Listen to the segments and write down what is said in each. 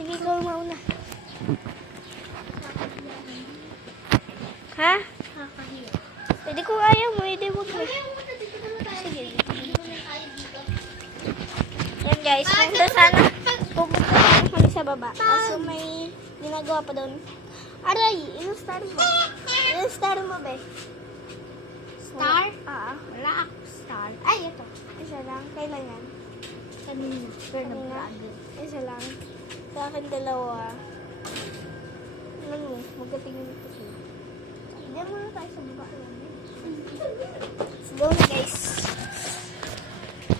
Sige, ikaw mauna. Ha? Kakahiya. Pwede kung ayaw mo, hindi mo po. Sige. Yan guys, punta sana. Pupunta sana kami sa baba. Kaso may ginagawa pa doon. Aray, ilustar mo. Ilustar mo, be. Star? Wala ako star. Ay, ito. Isa lang. Kailan yan? Kanina. Kanina? Isa lang. Sa akin dalawa. Ano mo? Magkatingin ito sila. Hindi mo na tayo sa baba. Let's go na guys.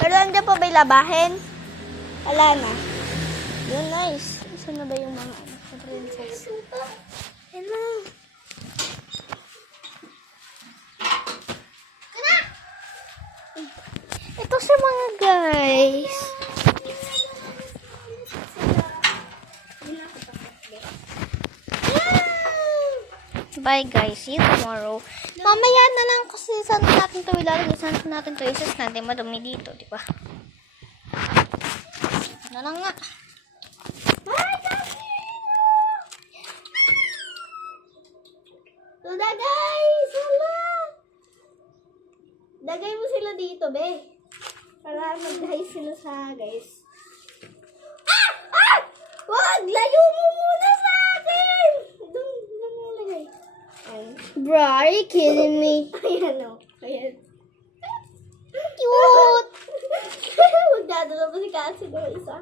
Pero andyan pa ba'y labahin? Wala na. Yun, nice. Isa na ba yung mga princess? Hello. Ito sa mga guys. Bye guys. See you tomorrow. Mamaya na lang kasi saan natin to ilalagay. Saan natin to isis natin madumi dito. Diba? Ano lang nga. Bye guys. Tuda guys. Hala. Lagay mo sila dito, be. Para mag-hi sila sa guys. Wag! Layo mo muna sa akin! Doon mo lagay. Bro, are you kidding me? Ayan o. Ayan. Cute! Magdadala pa si Cassie doon isa.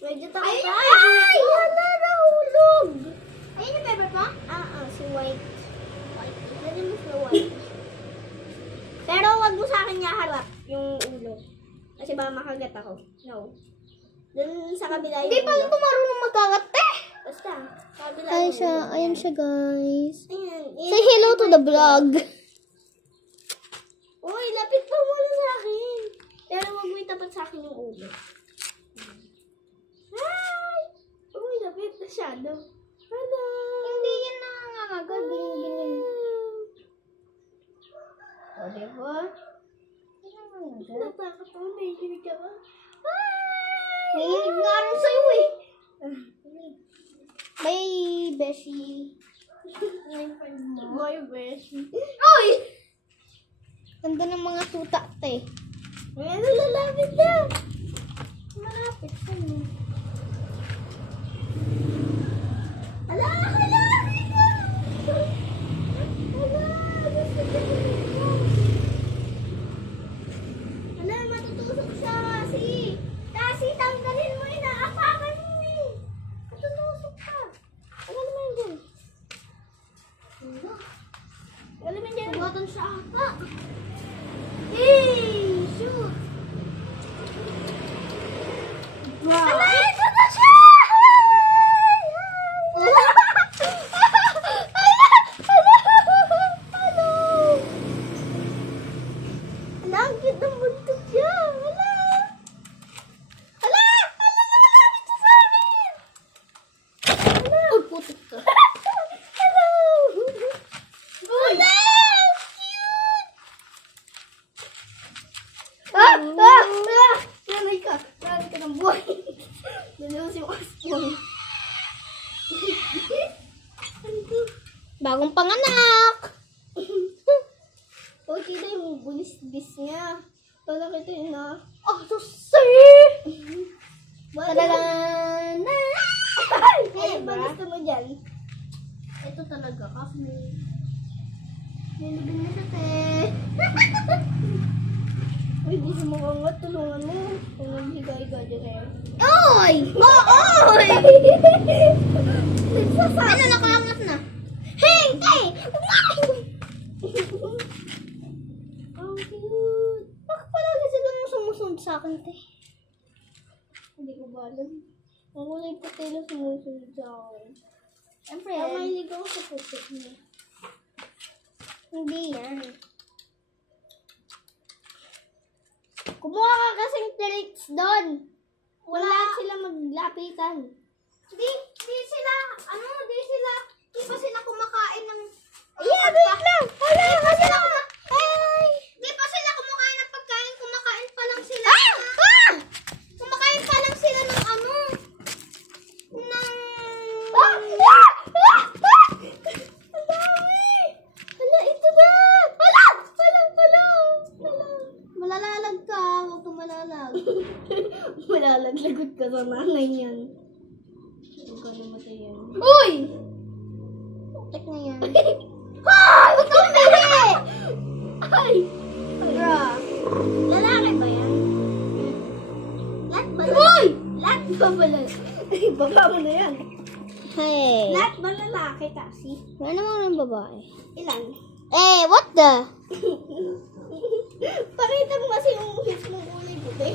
Medyo takot. Ay! Wala nahulog! Ayun yung favorite mo? Si White. White. Lagi mo sa White. Pero wag mo sa akin niya harap yung ulo. Kasi baka makagat ako. No. Doon sa kabila yung Hindi pa ulo. ako marunong magkakate. Basta. Sa kabila Ay yung siya. ulo. Ayan siya guys. Ayan. Say hello to the vlog. Uy, lapit pa muna sa akin. Pero wag mo itapat sa akin yung ulo. Hi! Uy, lapit masyado. Hello! Hindi yan nangangagad. Ganyan. O, diba? Natakot ako. Nahihinig ka ba? Hi! Nanginig nga rin sa'yo eh. Bye, Beshi. My beshi. Oy! Ganda ng mga tuta, te. Ayan, lalapit na. Malapit ka na. Ala! Ala! Ala! Gusto ko na. Ala, matutusok siya kasi. Kasi tanggalin mo yun. Naapakan mo eh. Matutusok ka. Ano naman yun? Ano naman yun? Button siya ata. Hey! Shoot! Wow. Ala, ito na siya! Ala, ang cute ng buntot niya. Ala! Ala! Ala, lumalapit siya sa akin! Ala! Uy, putik ka. Hello! Uy! Ala! Cute! Ah! Nanay ka! Nanay ka ng buhay! Nalilus yung asyon. Ano to? Bagong panganak. O, kita yung bulis-bis niya. Ito nakita yun na. Oh, so sweet. Tadalan! Ay, ba gusto mo dyan? Ito talaga kasi may... Nilubin na siya, te. Uy, di sumakangat. Tulungan mo. Kung naghiga-higa dyan eh. Oy! Oy! Ano, nakaangat na? Hey! Hey! Ang cute. Bakit palagi silang sumusunod sa akin, te? Hindi ko ba alam. Ang kulay puti na sumusunod sa akin. Siyempre, Kaya mahilig ako sa puti niya. hindi yan. Kumuha ka kasing plates doon. Wala sila maglapitan. Di sila kumakain ng... Yeah, wait lang! Wala! Wala! Ay! Di pa sila kumakain ng pagkain, kumakain pa lang sila. Ah! Kumakain pa lang sila ng ano, ng sa nanay yan. Huwag ka namatay yan. Uy! Tek na yan. Hoy! Huwag ka umili! Ay! Bra. Lalaki ba yan? Lahat ba lalaki? Uy! Lahat ba lalaki? Baba mo na yan. Hey. Lahat ba lalaki kasi? Ano naman ng babae? Ilan? Eh, what the? Pakita mo kasi yung hips mong kulay puti.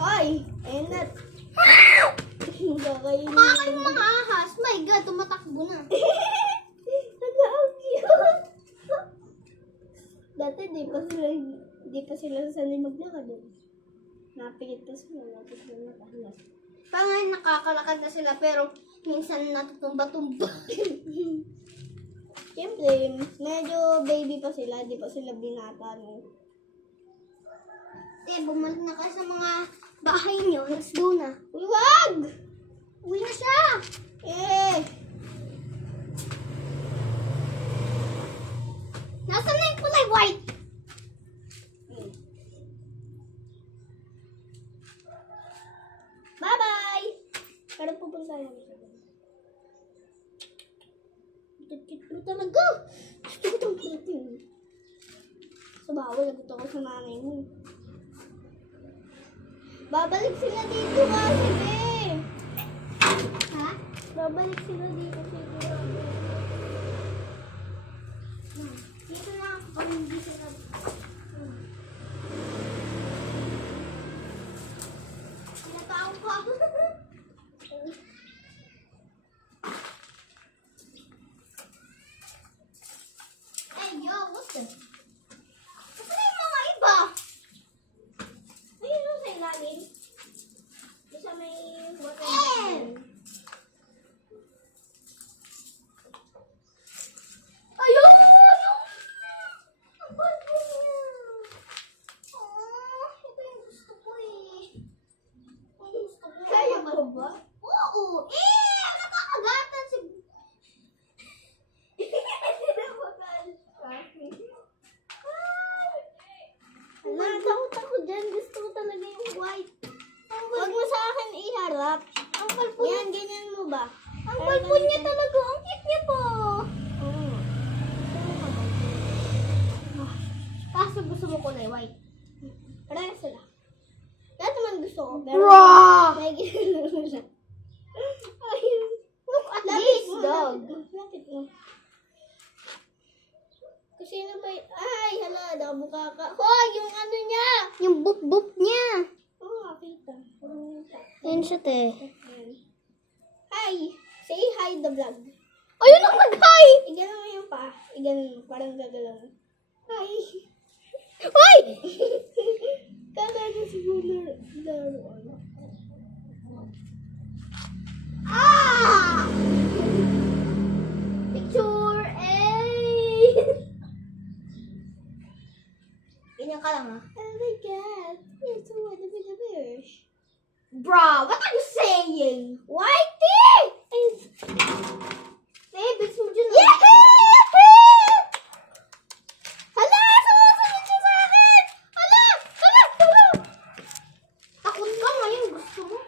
Ay! Ayun na. Kakainin Baka yung mga ahas. My God, tumatakbo na. Ang cute. Dati di pa sila sanay maglakad. Napikit pa sila, nakahalas. Pangalan nakakalakad na sila pero minsan natutumba-tumba. Siyempre, medyo baby pa sila, di pa sila binata. No? Eh, bumalik na kayo sa mga bahay niyo. Let's go na. Uy, wag! Uwi na siya! Eh! Nasaan na yung kulay white? Bye-bye! Pero pupunta tayo. Kit-kit mo talaga! Gusto ko itong kitin. So, bawal. Gusto ko sa nanay mo. Babalik sila dito kasi, eh. Ha? Babalik sila dito siguro. Dito na ako pag hindi sila. Tinatawag ko ako. Hey, yo, what the? Kasi yung mga iba. Ayun yung sa ilalim. Doon sa may water Eh! bottle. Ayun! Ang bago niya. Oh, ito yung gusto ko eh. Ang gusto ko. Kaya mo ba? Oo! Eh! Nakakagatan si... Hala, takot ako dyan. Gusto ko talaga yung white. Huwag mo sa akin iharap. Ang palpon Yan, ganyan mo ba? Ang palpon niya talaga. Ang cute niya po. Oo. Kaso gusto mo kulay white. Parehas sila. Lahat naman gusto ko. Pero Bra! may ginagawa mo siya. Ayun. Look at Lapit this mo, dog. lapit mo. Kasi ano ba ay, hala, nakabuka ka. Hoy, yung ano niya! Yung bup-bup niya. Oo, nakita. Yan siya, te. Hi! Say hi the vlog. Ayun ang nag-hi! Iganon mo yung pa. Iganon mo. Parang gagalaw mo. Hi! Hoy! Kala na siguro laruan. Ah! Picture! Eh! Ganyan ka lang, ha? Oh my god! You're so one of the fish. Bro, what are you saying? Whitey! Eh, bilis mo dyan, Yeah! ah. Hala! Sumusunod siya sa akin! Hala! Hala! Hala! Takot ka ngayon, gusto mo?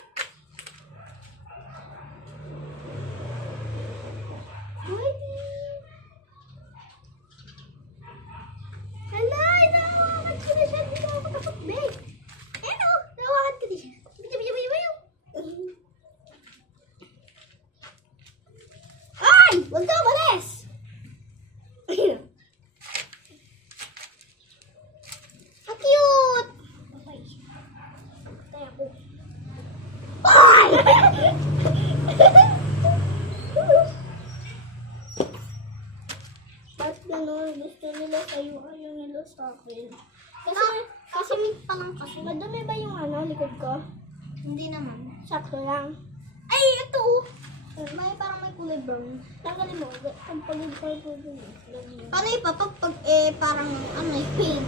Whitey! Hala! Nahawakan ko na siya. Hindi na ako takot, babe. Ano? Nahawakan ko na siya. Ay! Huwag ka umalis! Ang cute! Okay. Tayo ako. Ay! Ba't gano'n? Gusto nila sa'yo, ayaw nila sa akin. Kasi may palang kasi. Madumi ba yung ano, likod ko? Hindi naman. Sakto lang. Ay, ito oh. May parang may kulay brown. Tanggalin mo. Ang pag-ibigay po dun. Paano ipapag parang ano painting?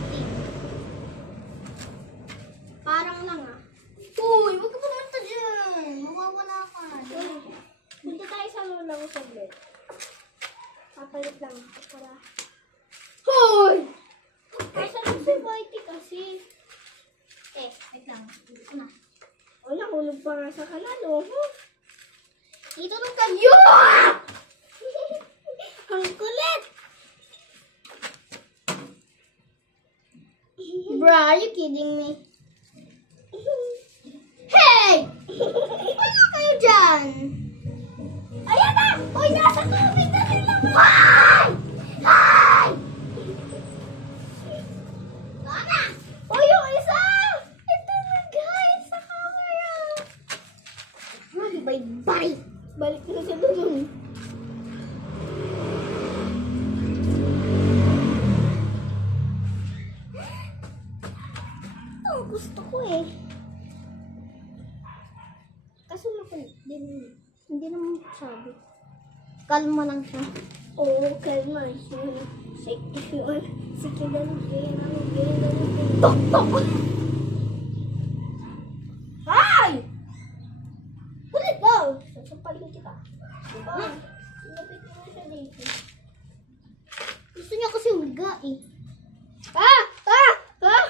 Parang lang ah. Uy, huwag ka pumunta dyan. Mawawala ka. Punta tayo sa lola ko saglit. Papalit lang. Para. Hoy! Kasi si Whitey kasi. Eh, wait lang. Ito na. O, nahulog pa nga sa kanalo. Itulog ka. Yun! Ang kulit! Bro, are you kidding me? Hey! Wala kayo dyan! Ayan na! Uy, nasa tubig na sila! Ay! Ay! Lana! Uy, yung isa! Ito na guys, sa camera! Bye-bye! Balik na sila dun. Ito, gusto ko eh. Kaso makulit din. Hindi naman sabi. Kalma lang siya. Oo, kalma. Sige lang, Tok, tok! Ay! Kulit daw! Sasampalin kita. Diba? Lapit mo na siya dito. Gusto niya kasi humiga eh. Ah! Ah! Ah!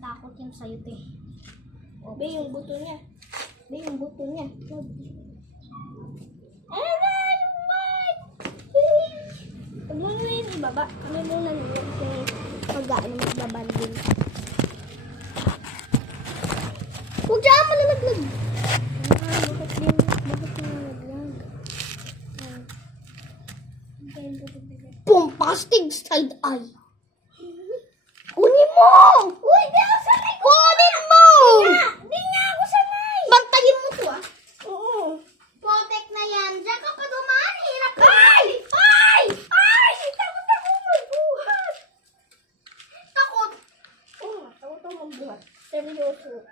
Takot yung sa'yo, te. Be, yung buto niya. Be, yung buto niya. Ayan na! Yung mic! Pag mo na yun ibaba, kami muna nyo. Kasi pag-ano magbabanding. Huwag dyan, malalaglag. Ah, bakit nalaglag? Bombastic side eye. Kunin mo! Uy, di ako sanay! Kunin mo! Di nga ako sanay! Bantayin mo to ah. Oo. Protect na yan. Diyan ka pa dumaan. Hirap ka. Ay! Ay! Ay! Takot ako magbuhat! Takot. Oo nga, takot ako magbuhat. Seryoso.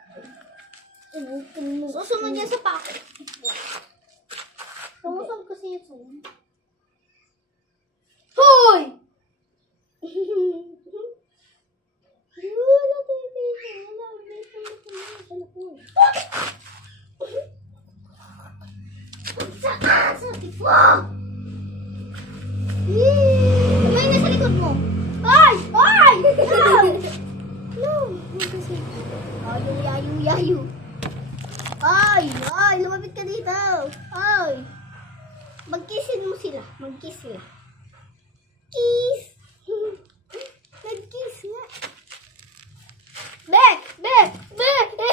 Susunod yan sa pako. Sumusog kasi yan sa'yo. Hoy! Saan? Sa tipo! Kamay na sa likod mo. Ay! Ay! No! Kasi... Yayu, yayu, yayu. Ay! Ay! Lumapit ka dito! Ay! Magkisin mo sila. Magkiss sila. Kiss! Nag-kiss nga. Be! Be! Be!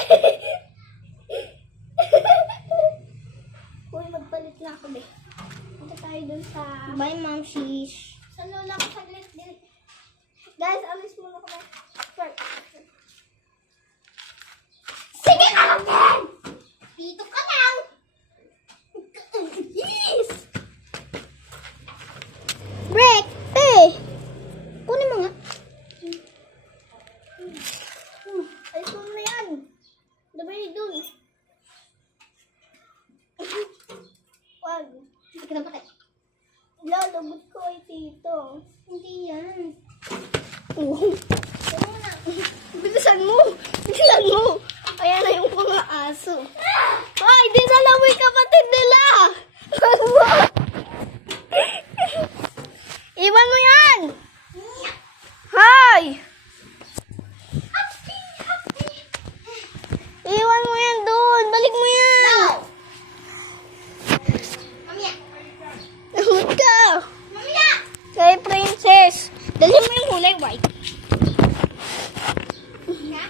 Uy, magpalit na ako, be. Punta tayo dun sa... Bye, Mom Shish. Sa lola ko saglit din. Guys, alis muna ko, be. Sige ka lang din! Dito ka lang! Yes! Break! Eh! Kunin mo nga. Alis mo na yan. Dabay dun. Wag. Hindi ka na patay. Lalabot ko ay tito. Hindi yan. Oo. Bilisan mo. Bilisan mo. Ayan na yung mga aso. Ay, di na mo yung kapatid nila. Ano ba? Iwan mo yan. Hay! Iwan mo yan doon. Balik mo yan. Mamaya! Nahut ka. Mamaya! Kay princess. Dalhin mo yung kulay white. Ha?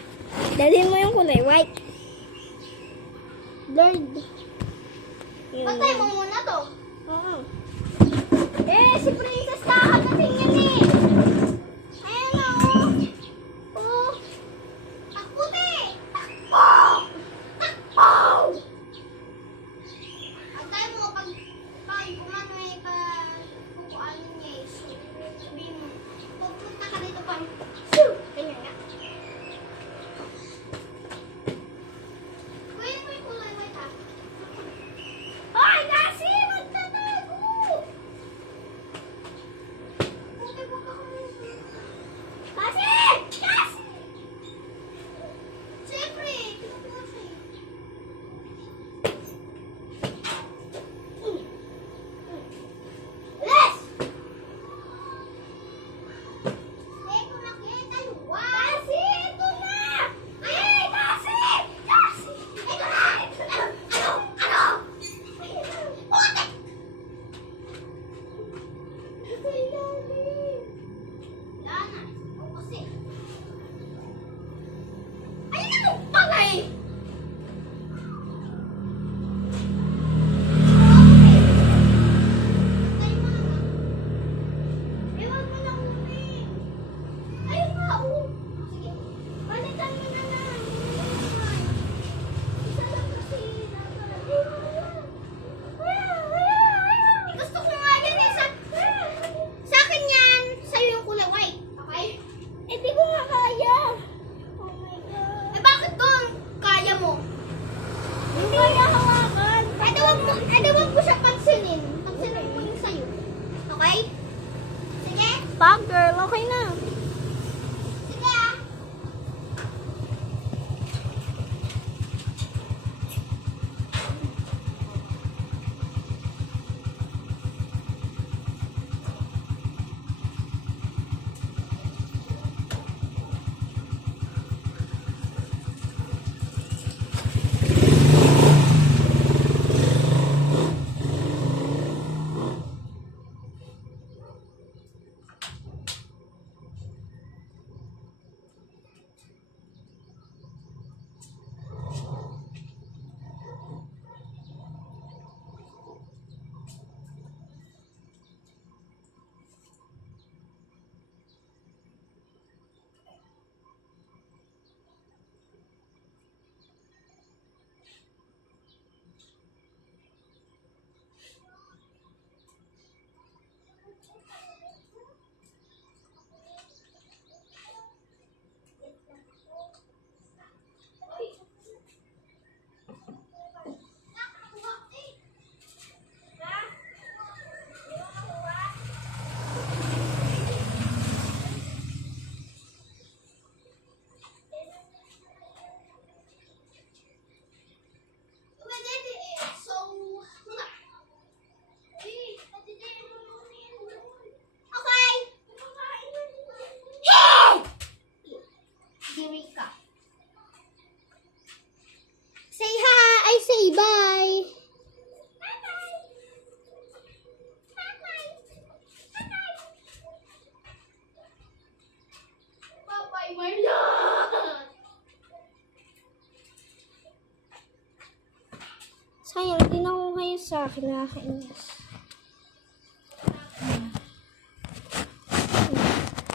Dalhin mo yung kulay white. Lord. Yun. Patay mo muna to. Oo. Si princess kakagating yan eh. Ayan o. Oh. Takbo, te! Patay mo pag kumano eh, pag kukuanin niya eh. Sabihin mo, pupunta ka dito pang. Ganyan nga. Kuya mo yung kulay white ha. Ay, kasi! Magtatago! Sayang, di nakuha yun sa akin. Nakakainis.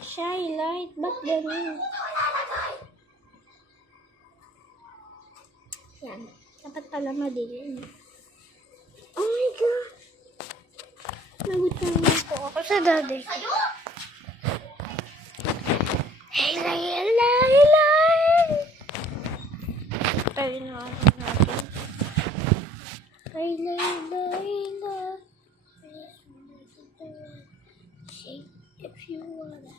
Shy light, ba't ganun? Yan. Dapat pala madilim. Oh my God! Nagutom na po ako sa daddy. Hila, hila, hila! Tayo na ano natin. Hila, hila, hila. Shake if you wanna.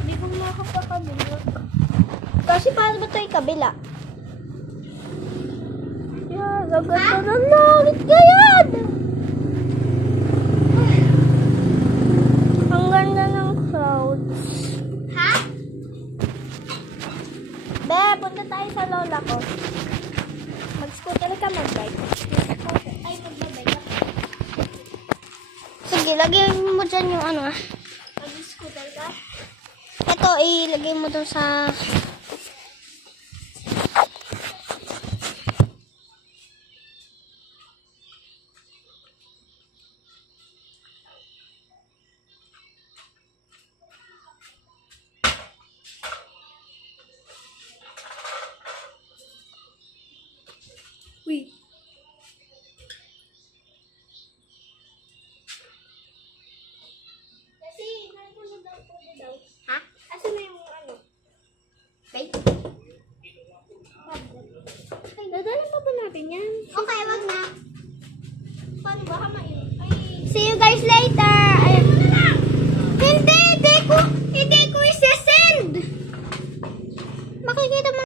Hindi ko makakapakabila. Kasi paano ba ito ikabila? Yeah, gaganda ng langit ngayon! Ang ganda ng clouds. Ha? Be, punta tayo sa lola ko. Mag-scooter ka, mag-bike. Ay, magbabay ka. Sige, lagyan mo dyan yung ano ah. Mag-scooter ka? Ito, ilagay mo dun sa... Uy. Kasi, nandun daw po daw. Ha? Asan na yung ano? Okay. Dadala pa ba natin yan? Okay, wag na. Paano ba? Ay... See you guys later. Ayun. Hindi ko isesend. Makikita mo